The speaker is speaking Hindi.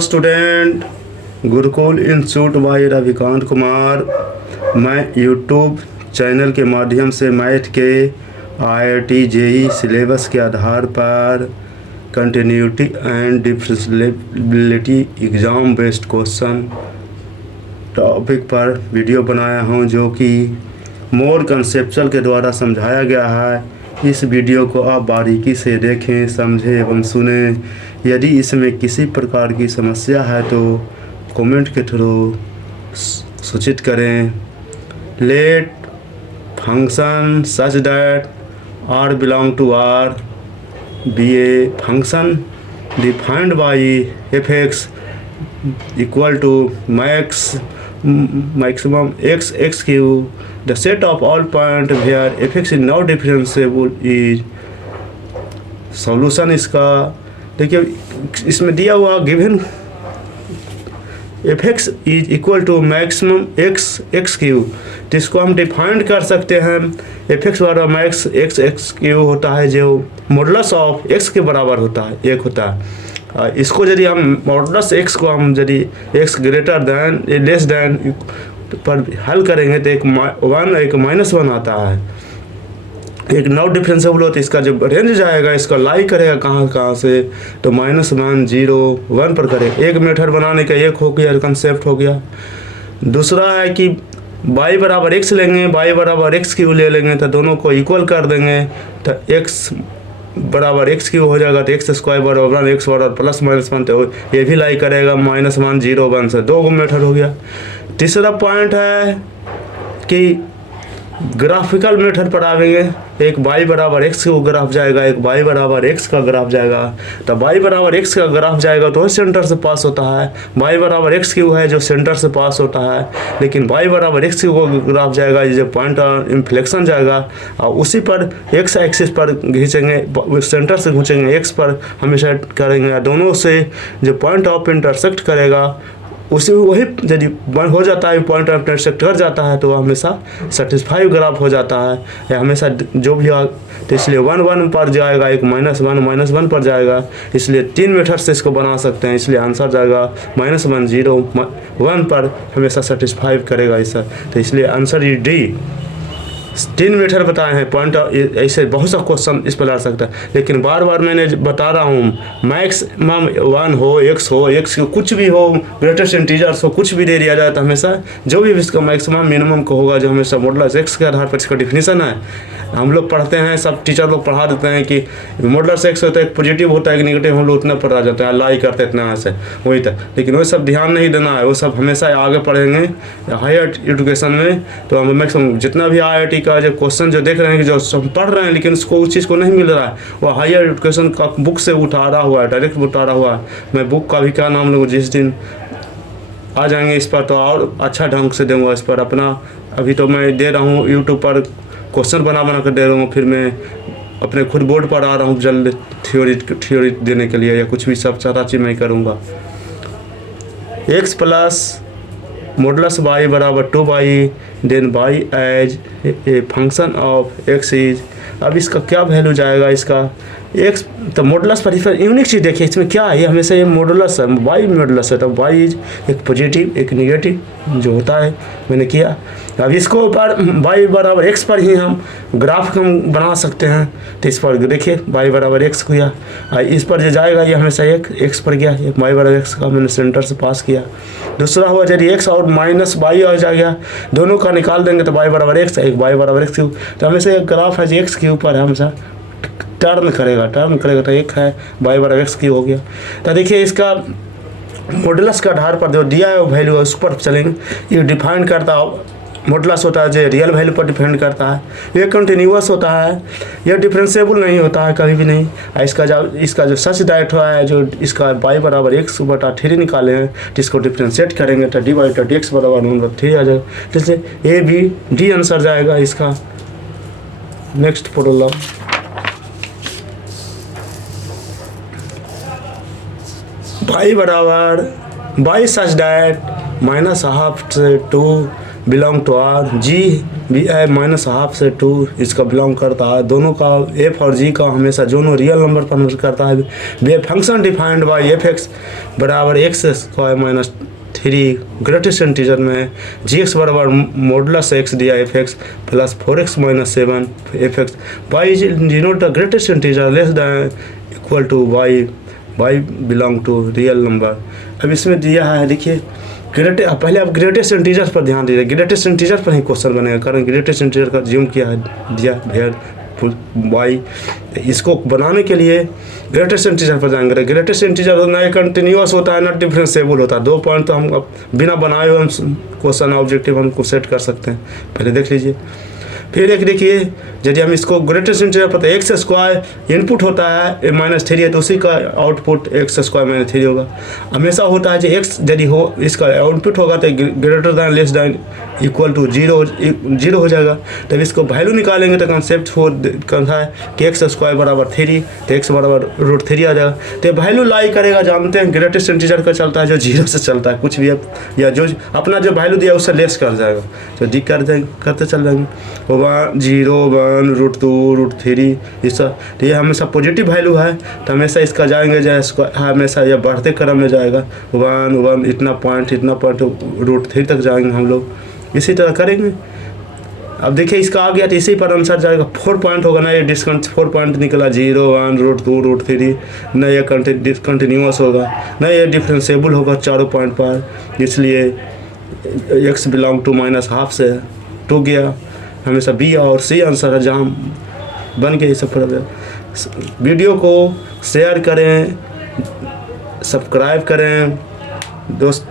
Student, Gurukul institute by Ravikant Kumar. मैं यूट्यूब चैनल के माध्यम से मैथ के IIT JEE सिलेबस के आधार पर continuity and differentiability exam based question topic पर वीडियो बनाया हूं, जो कि मोर कंसेप्चुअल के द्वारा समझाया गया है। इस वीडियो को आप बारीकी से देखें, समझें एवं सुनें। यदि इसमें किसी प्रकार की समस्या है तो कमेंट के थ्रू सूचित करें। Let function such that R belong to R be a function defined by f(x) equal to maximum x cube. The set of all points where f(x) is not differentiable is solution. इसका देखिए, इसमें दिया हुआ given f(x) is equal to maximum x cube, जिसको हम डिफाइंड कर सकते हैं। f(x) बराबर मैक्स x क्यूब होता है, जो मॉडुलस ऑफ x के बराबर होता है, एक होता है। इसको यदि हम मॉडुलस x को हम यदि x greater than less then पर हल करेंगे तो एक -1 आता है। एक नॉट डिफरेंशिएबल होता है, इसका जो रेंज जाएगा, इसका लाई करेगा कहाँ से, तो -1 0 1 पर करेगा। एक मेथड बनाने का एक हो गया, कंसेप्ट हो गया। दूसरा है कि y बराबर x लेंगे, y बराबर x क्यूब ले लेंगे, तो दोनों को इक्वल कर देंगे, तो x बराबर x क्यूब हो जाएगा, तो x स्क्वायर बराबर x बराबर +-1, तो ये भी लाई करेगा -1 0 1 से। दो मेथड हो गया। तीसरा पॉइंट है कि ग्राफिकल मेथड पर आवेंगे। एक y बराबर x का ग्राफ जाएगा, एक y बराबर x का ग्राफ जाएगा। तो y बराबर x का ग्राफ जाएगा तो सेंटर से पास होता है। y बराबर x क्यू है जो सेंटर से पास होता है, लेकिन y बराबर x क्यू का ग्राफ जाएगा जो पॉइंट ऑफ इन्फ्लेक्शन जाएगा, और उसी पर x एक्सिस पर खींचेंगे, सेंटर से खींचेंगे, x पर हमेशा करेंगे। दोनों से जो पॉइंट ऑफ इंटरसेक्ट करेगा उसी वही यदि हो जाता है, पॉइंट ऑफ इंटरसेक्ट कर जाता है, तो हमेशा सेटिस्फाई ग्राफ हो जाता है, या हमेशा जो भी तो इसलिए 1 1 पर जाएगा, एक -1 -1 पर जाएगा। इसलिए 3 मेथड से इसको बना सकते हैं। इसलिए आंसर जाएगा -1 0 1 पर हमेशा सेटिस्फाई करेगा इसका। तो इसलिए आंसर ये डी। 3 मेथड बताए हैं, पॉइंट ऐसे बहुत सा क्वेश्चन इस पर ला सकता है, लेकिन बार बार मैंने बता रहा हूँ, मैक्सिमम 1 हो, x कुछ भी हो, ग्रेटेस्ट इंटीजर्स हो, कुछ भी दे दिया जाए तो हमेशा जो भी इसका मैक्सिमम मिनिमम को होगा, जो हमेशा मॉडुलस x के आधार पर इसका डिफिनीशन है। हम लोग पढ़ते हैं, सब टीचर लोग पढ़ा देते हैं कि मॉडुलस x होता है, एक पॉजिटिव होता है, एक नेगेटिव, हम लोग उतना पर आ जाते हैं, लाई करते हैं इतना से वही तक, लेकिन वो सब ध्यान नहीं देना है। वो सब हमेशा आगे पढ़ेंगे हायर एजुकेशन में, तो हम मैक्सिमम जितना भी IIT का जो क्वेश्चन जो देख रहे हैं कि जो पढ़ रहे हैं, लेकिन उसको उस चीज़ को नहीं मिल रहा है, वो हायर एजुकेशन का बुक से उतारा हुआ है, डायरेक्ट उतारा हुआ है। मैं बुक का भी क्या नाम लूँगा, जिस दिन आ जाएंगे इस पर तो और अच्छा ढंग से दूँगा इस पर अपना। अभी तो मैं दे रहा हूँ यूट्यूब पर क्वेश्चन बना कर दे रहा हूँ, फिर मैं अपने खुद बोर्ड पर आ रहा हूँ जल्द थ्योरी देने के लिए, या कुछ भी सब सारा चीज़ मैं करूँगा। x प्लस मॉडुलस y बराबर 2y, then y as a function of x is. अब इसका क्या वैल्यू जाएगा, इसका x तो मॉडुलस पर यूनिक चीज़ देखिए, इसमें क्या है, ये हमेशा ये मॉडुलस है, y मॉडुलस है, तो y इज एक पॉजिटिव एक निगेटिव जो होता है, मैंने किया। अब इसको पर y बराबर x पर ही हम ग्राफ हम बना सकते हैं। तो इस पर देखिए y बराबर x किया, इस पर जो जाएगा ये हमेशा एक x पर गया, एक y बराबर x का मैंने सेंटर से पास किया। दूसरा हुआ यदि x और -y आ जाएगा, दोनों का निकाल देंगे तो y बराबर x, एक y बराबर x क्यूब। तो हमेशा एक ग्राफ है जो x क्यूब पर है, हमेशा टर्न करेगा तो एक है y बराबर x क्यूब हो गया। तो देखिए इसका मॉडुलस के आधार पर जो दिया है वो वैल्यू है, उस पर चलेंगे। ये डिफाइन करता है, मॉडुलस होता है जो रियल वैल्यू पर डिपेंड करता है, ये कंटिन्यूअस होता है, ये डिफरेंशिएबल नहीं होता है कभी भी नहीं। इसका जो सच दैट हुआ है, जो इसका y बराबर x/3 निकाले हैं, जिसको डिफ्रेंशिएट करेंगे तो dy/dx बराबर 1/3 आ जाएगा। जैसे ए बी डी आंसर जाएगा इसका। नेक्स्ट प्रॉब्लम, y बराबर y सच दैट -12 से 2 belong to R, G B I minus half से 2 इसका बिलोंग करता है। दोनों का एफ और जी का हमेशा दोनों रियल नंबर पर निर्भर करता है। वे function defined by f x बराबर x square minus 3 greatest integer में जी एक्स बराबर modulus x d i f x plus 4x minus 7 f x by g note the greatest integer less than equal to by belong to real number. अब इसमें दिया है, देखिए पहले आप ग्रेटेस्ट इंटीजर पर ध्यान दीजिए। ग्रेटेस्ट इंटीजर पर ही क्वेश्चन बनेगा, कारण ग्रेटेस्ट इंटीजर का ज्यूम किया है, दिया भेड़ वाई। इसको बनाने के लिए ग्रेटेस्ट इंटीजर पर जाएंगे। ग्रेटेस्ट इंटीजर ना कंटिन्यूअस होता है ना डिफरेंशिएबल होता है। 2 पॉइंट तो हम अब बिना बनाए हुए हम क्वेश्चन ऑब्जेक्टिव हमको सेट कर सकते हैं, पहले देख लीजिए। फिर एक देखिए, यदि हम इसको ग्रेटेस्ट इंटीजर पर एक्स स्क्वायर इनपुट होता है -3 है तो उसी का आउटपुट एक्स स्क्वायर -3 होगा। हमेशा होता है जो एक्स यदि हो इसका आउटपुट होगा तो greater than less than equal to zero हो जाएगा। तब इसको वैल्यू निकालेंगे तो कंसेप्ट 4 कहता है कि एक्स स्क्वायर बराबर 3 तो एक्स बराबर √3 आ जाएगा। तो वैल्यू लाई करेगा, जानते हैं ग्रेटेस्ट इंटीजर का चलता है जो 0 से चलता है, कुछ भी या जो अपना जो वैल्यू दिया उससे लेस कर जाएगा, तो डी करते चल जाएंगे 1 0 1 √2 √3 इसका। तो ये हमेशा पॉजिटिव वैल्यू है तो हमेशा इसका जाएंगे जो हमेशा यह बढ़ते क्रम में जाएगा 1 1 इतना पॉइंट √3 तक जाएंगे हम लोग, इसी तरह करेंगे। अब देखिए इसका आ गया तो इसी पर आंसर जाएगा। 4 पॉइंट होगा ना, ये 4 पॉइंट निकला 0 1 √2 √3 न ये कंटिन्यूअस होगा न ये डिफरेंशिएबल होगा चारों पॉइंट पर, इसलिए x बिलोंग टू -हाफ से 2 गया। हमेशा बी और सी आंसर है जहाँ बन गया। इस पर वीडियो को शेयर करें, सब्सक्राइब करें दोस्त।